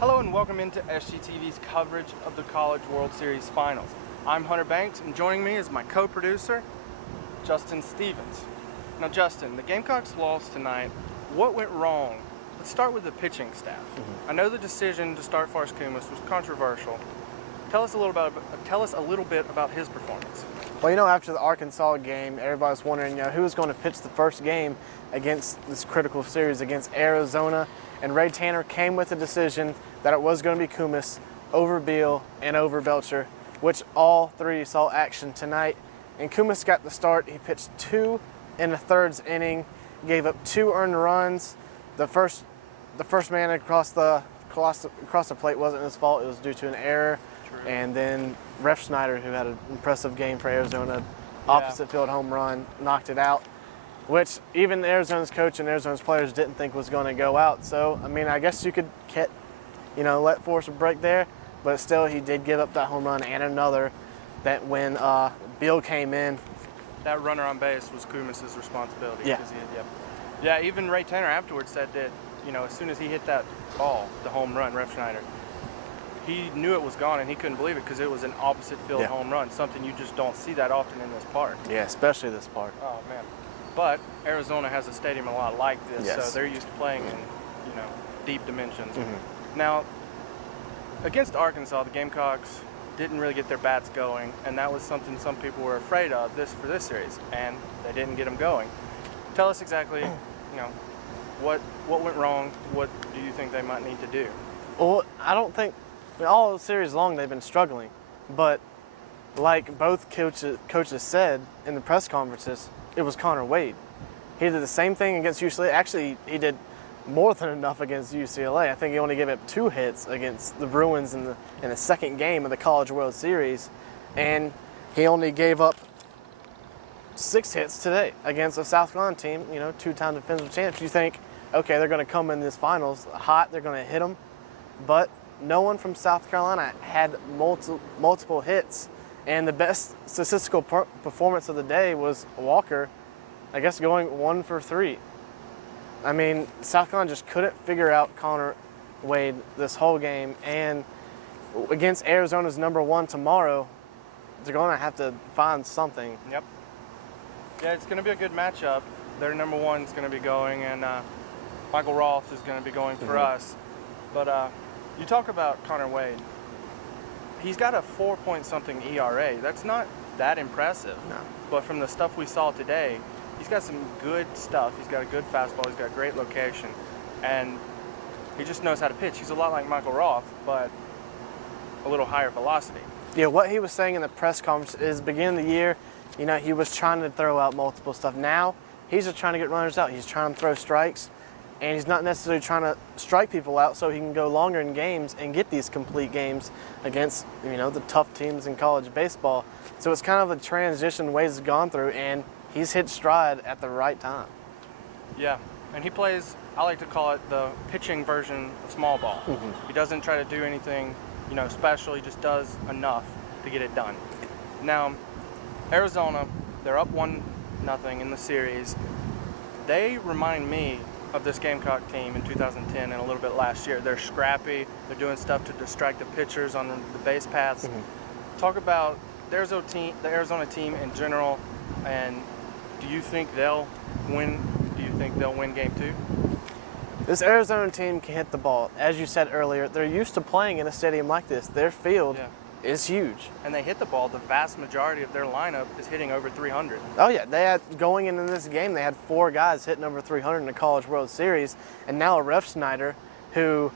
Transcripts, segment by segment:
Hello and welcome into SGTV's coverage of the College World Series Finals. I'm Hunter Banks, and joining me is my co-producer, Justin Stevens. Now Justin, the Gamecocks lost tonight. What went wrong? Let's start with the pitching staff. I know the decision to start Forrest Koumas was controversial. Tell us a little bit about his performance. Well, after the Arkansas game, everybody was wondering, who was going to pitch the first game against this critical series against Arizona. And Ray Tanner came with a decision that it was going to be Koumas over Beal and over Belcher, which all three saw action tonight. And Koumas got the start. He pitched 2 in the third inning, gave up 2 earned runs. The first man across the plate wasn't his fault. It was due to an error. True. And then Ref Schneider, who had an impressive game for Arizona, opposite field home run, knocked it out, which even Arizona's coach and Arizona's players didn't think was going to go out. So, I guess you could let Forrest break there, but still he did give up that home run and another that when Beal came in. That runner on base was Koumas' responsibility. Yeah. Yeah, even Ray Tanner afterwards said that, as soon as he hit that ball, the home run, Ref Schneider, he knew it was gone and he couldn't believe it because it was an opposite field home run, something you just don't see that often in this park. Yeah, especially this park. Oh, man. But Arizona has a stadium a lot like this, yes. So they're used to playing in, deep dimensions. Now, against Arkansas, the Gamecocks didn't really get their bats going, and that was something some people were afraid of for this series, and they didn't get them going. Tell us exactly, what went wrong. What do you think they might need to do? Well, I don't think all series long they've been struggling, but like both coaches said in the press conferences, it was Connor Wade. He did the same thing against UCLA. Actually, he did more than enough against UCLA. I think he only gave up 2 hits against the Bruins in the second game of the College World Series, and he only gave up 6 hits today against a South Carolina team, 2-time defensive champs. You think, okay, they're going to come in this finals hot, they're going to hit them, but no one from South Carolina had multiple hits, and the best statistical performance of the day was Walker, I guess, going 1 for 3. South Carolina just couldn't figure out Connor Wade this whole game, and against Arizona's #1 tomorrow, they're going to have to find something. Yep. Yeah, it's going to be a good matchup. Their #1 is going to be going, and Michael Roth is going to be going for us. But you talk about Connor Wade. He's got a 4-point-something ERA. That's not that impressive. No. But from the stuff we saw today, he's got some good stuff. He's got a good fastball. He's got great location. And he just knows how to pitch. He's a lot like Michael Roth, but a little higher velocity. Yeah, what he was saying in the press conference is beginning of the year, he was trying to throw out multiple stuff. Now, he's just trying to get runners out. He's trying to throw strikes, and he's not necessarily trying to strike people out so he can go longer in games and get these complete games against, the tough teams in college baseball. So it's kind of a transition Wade's gone through, and he's hit stride at the right time. Yeah, and he plays, I like to call it the pitching version of small ball. He doesn't try to do anything, special. He just does enough to get it done. Now, Arizona, they're up 1-0 in the series. They remind me of this Gamecock team in 2010 and a little bit last year. They're scrappy. They're doing stuff to distract the pitchers on the base paths. Talk about the Arizona team in general, and do you think they'll win? Do you think they'll win Game 2? This Arizona team can hit the ball. As you said earlier, they're used to playing in a stadium like this. Their field is huge. And they hit the ball. The vast majority of their lineup is hitting over 300. Oh, yeah. Going into this game, they had 4 guys hitting over 300 in the College World Series. And now a Ref Schneider, who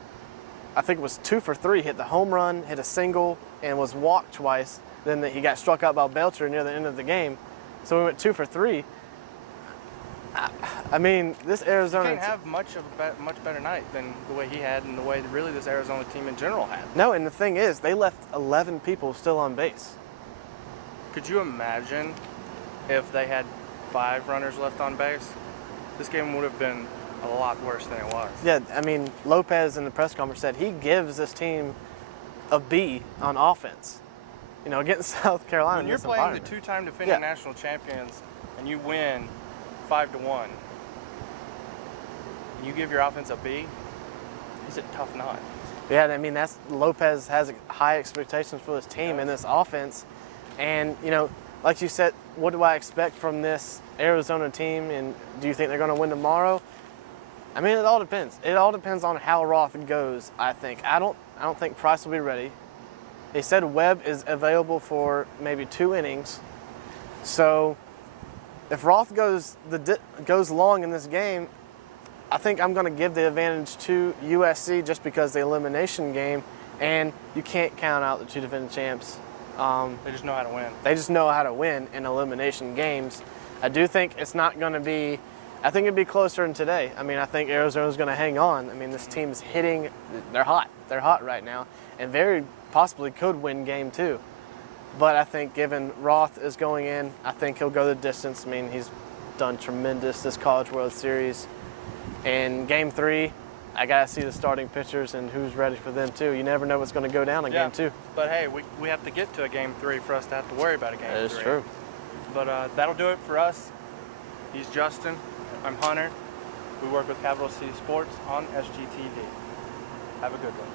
I think was 2 for 3, hit the home run, hit a single, and was walked twice. Then he got struck out by Belcher near the end of the game. So we went 2 for 3. This Arizona... You can't have much better night than the way he had and the way really this Arizona team in general had. No, and the thing is, they left 11 people still on base. Could you imagine if they had 5 runners left on base? This game would have been a lot worse than it was. Yeah, Lopez in the press conference said he gives this team a B on offense. Against South Carolina. When you're playing the 2-time defending national champions and you win 5-1, you give your offense a B, he's a tough nut. Yeah, I mean, Lopez has high expectations for this team and this offense. And, you know, like you said, what do I expect from this Arizona team? And do you think they're going to win tomorrow? I mean, it all depends. It all depends on how Roth goes, I think. I don't think Price will be ready. They said Webb is available for maybe 2 innings. So if Roth goes long in this game, I think I'm going to give the advantage to USC just because the elimination game, and you can't count out the 2 defending champs. They just know how to win. They just know how to win in elimination games. I do think it's not going to be, I think it'd be closer than today. I mean, I think Arizona's going to hang on. I mean, this team's hitting, they're hot. They're hot right now, and very possibly could win game 2. But I think given Roth is going in, I think he'll go the distance. I mean, he's done tremendous this College World Series. And game 3, I got to see the starting pitchers and who's ready for them too. You never know what's going to go down in game 2. But hey, we have to get to a game 3 for us to have to worry about a game 3. That is true. But that'll do it for us. He's Justin. I'm Hunter. We work with Capital City Sports on SGTV. Have a good one.